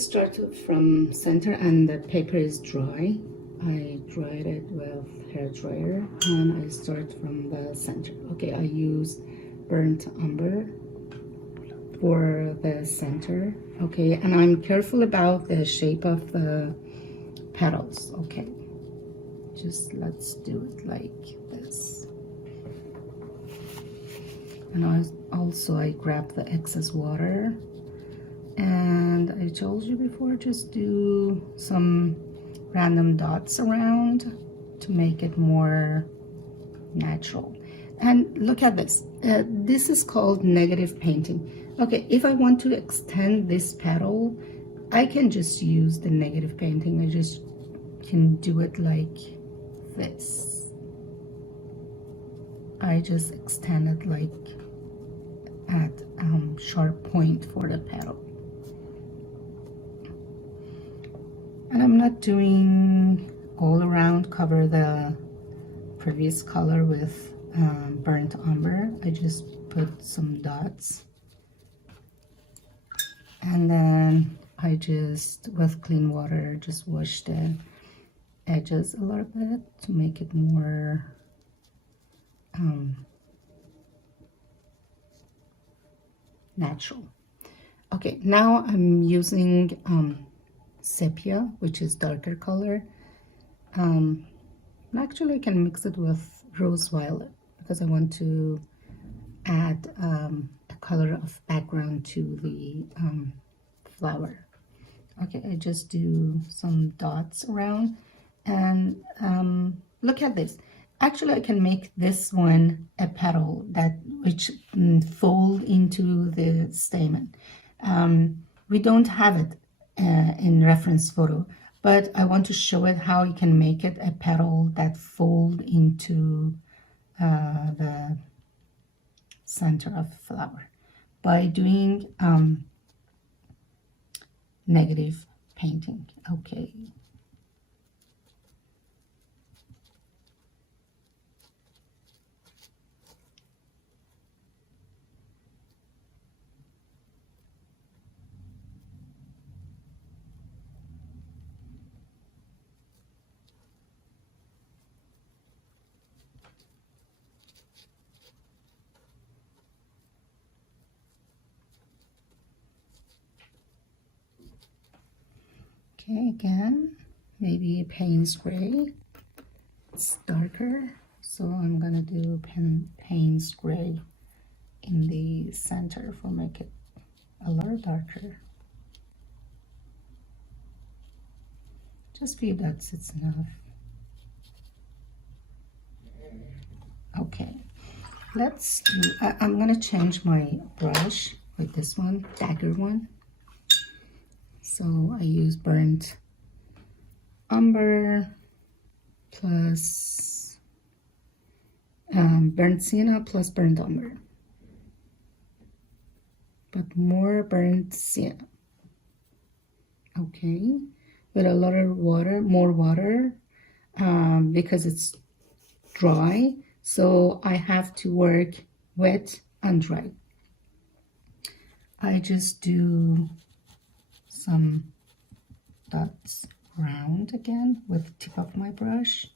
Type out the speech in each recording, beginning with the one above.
started from center and the paper is dry. I dried it with hair dryer and I start from the center. Okay, I use burnt umber for the center. Okay, and I'm careful about the shape of the petals. Okay, just let's do it like this. And I grab the excess water, and I told you before, just do some random dots around to make it more natural. And look at this. This is called negative painting. Okay, if I want to extend this petal, I can just use the negative painting. I just can do it like this. I just extend it like at sharp point for the petal. And I'm not doing all around cover the previous color with burnt umber. I just put some dots, and then I just with clean water just wash the edges a little bit to make it more natural. Okay, now I'm using sepia, which is darker color. Actually I can mix it with rose violet because I want to add a color of background to the flower. Okay, I just do some dots around, and look at this. Actually, I can make this one a petal which fold into the stamen. We don't have it in reference photo, but I want to show it how you can make it a petal that fold into the center of the flower by doing negative painting. Okay. Okay, again, maybe Payne's gray. It's darker, so I'm gonna do Payne's gray in the center for make it a little darker. Just few dots, it's enough. Okay, let's do, I'm gonna change my brush with this one, dagger one. So I use burnt umber plus burnt sienna plus burnt umber, but more burnt sienna. Okay, with a lot of water, more water, because it's dry, so I have to work wet and dry. I just do some dots around again with the tip of my brush,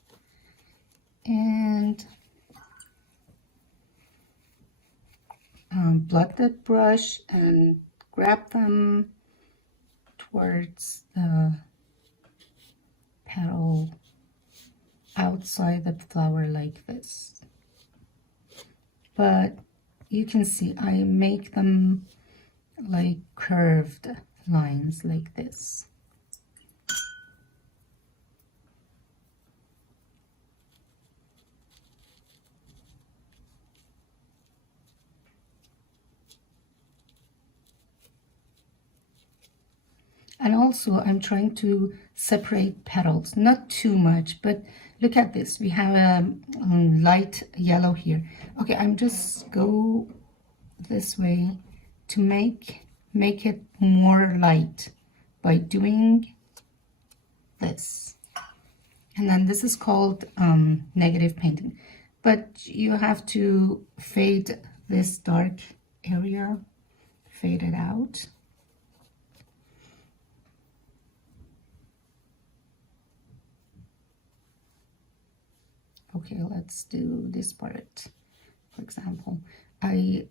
and blot that brush and grab them towards the petal outside the flower like this. But you can see I make them like curved lines like this. And also I'm trying to separate petals, not too much, but look at this. We have a light yellow here. Okay, I'm just go this way to make it more light by doing this. And then this is called negative painting. But you have to fade this dark area, fade it out. Okay, let's do this part. For example, I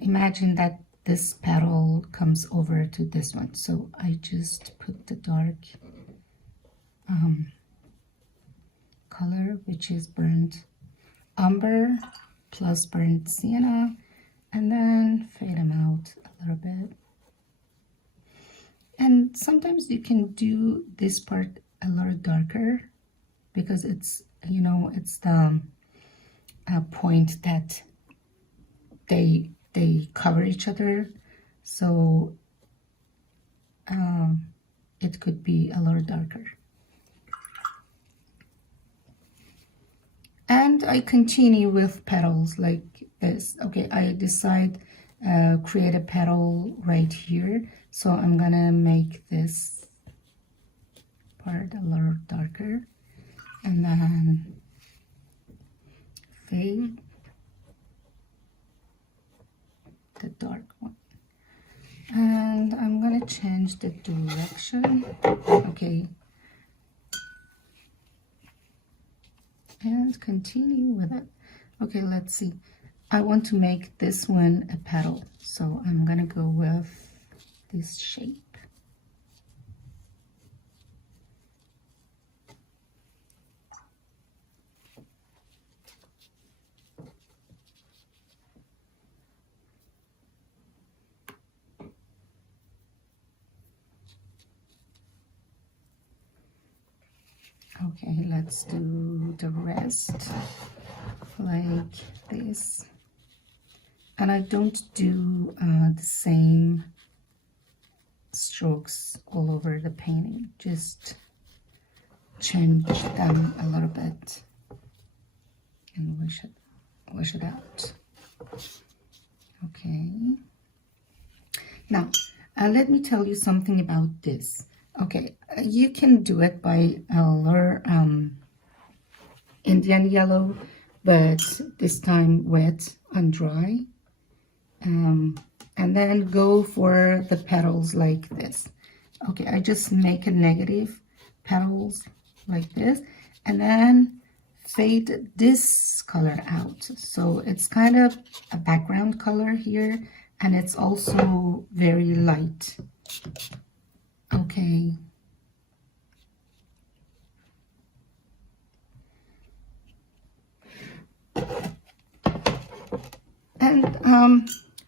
imagine that this petal comes over to this one, so I just put the dark color, which is burnt umber plus burnt sienna, and then fade them out a little bit. And sometimes you can do this part a little darker because it's, you know, it's the point that they cover each other, so it could be a little darker. And I continue with petals like this. Okay, I decide create a petal right here, so I'm gonna make this part a little darker and then fade the dark one. And I'm gonna change the direction. Okay, and continue with it. Okay, let's see. I want to make this one a petal, so I'm gonna go with this shape. Okay, let's do the rest like this. And I don't do the same strokes all over the painting, just change them a little bit and wash it out. Okay, now let me tell you something about this. Okay, you can do it by a little Indian yellow, but this time wet and dry, and then go for the petals like this. Okay, I just make a negative petals like this, and then fade this color out, so it's kind of a background color here, and it's also very light. Okay, and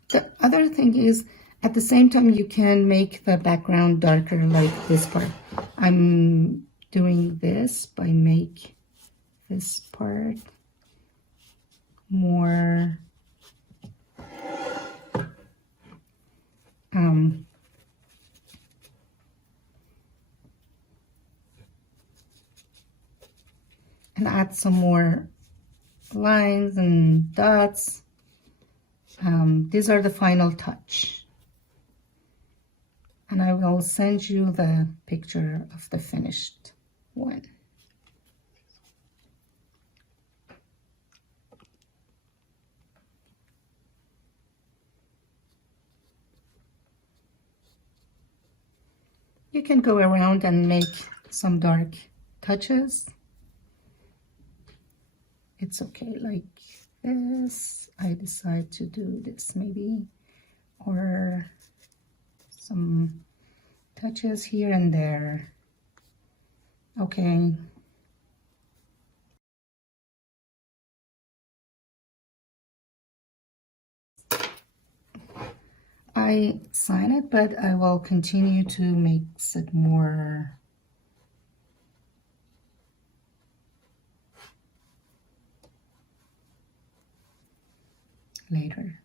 the other thing is, at the same time, you can make the background darker like this part. I'm doing this by make this part more and add some more lines and dots. These are the final touch, and I will send you the picture of the finished one. You can go around and make some dark touches. It's okay, like this. I decide to do this maybe, or some touches here and there. Okay. I sign it, but I will continue to make it more later.